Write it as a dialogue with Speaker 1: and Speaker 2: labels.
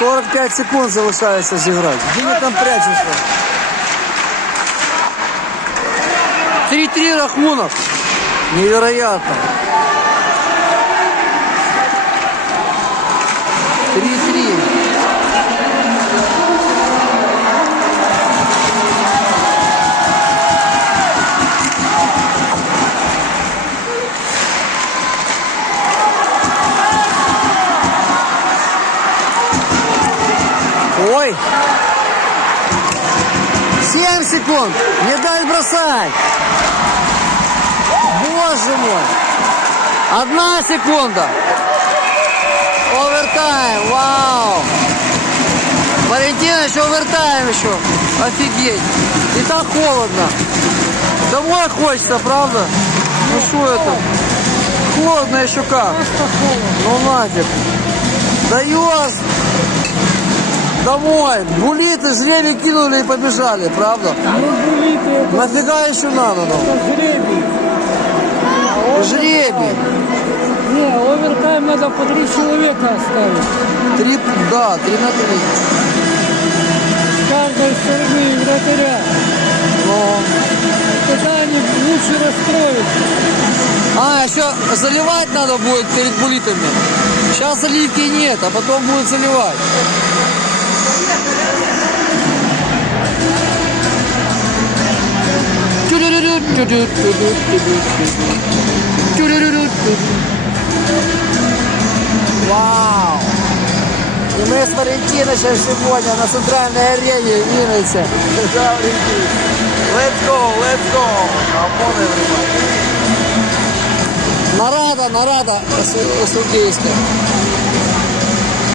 Speaker 1: 45 секунд залишається зіграти. Де ви там прячешся? 3-3 рахунок. Невероятно. 3-3. Ой! 7 секунд! Не дай бросать! Боже мой! Одна секунда! Овертайм! Вау! Валентинович, овертайм еще! Офигеть! И так холодно! Домой хочется, правда? Ну что это? Холодно еще как? Ну нафиг! Даешь! Домой! Булиты жребий кинули и побежали, правда?
Speaker 2: Ну, буліти,
Speaker 1: Нафига еще надо нам?
Speaker 2: це жребій.
Speaker 1: Жребий.
Speaker 2: Ні, овертайм треба по три чоловіка оставити.
Speaker 1: Три, да, три на три.
Speaker 2: З кожної сторони вратаря.
Speaker 1: Но...
Speaker 2: Тогда они лучше расстроятся.
Speaker 1: А, еще заливать надо будет перед булитами. Сейчас заливки нет, а потом будет заливать. Вау! И мы с Валентиновичем сегодня на центральной арене в Виннице. Да, Валентин. Let's go, let's go. Come on, everybody. Нарада, нарада су- судейская.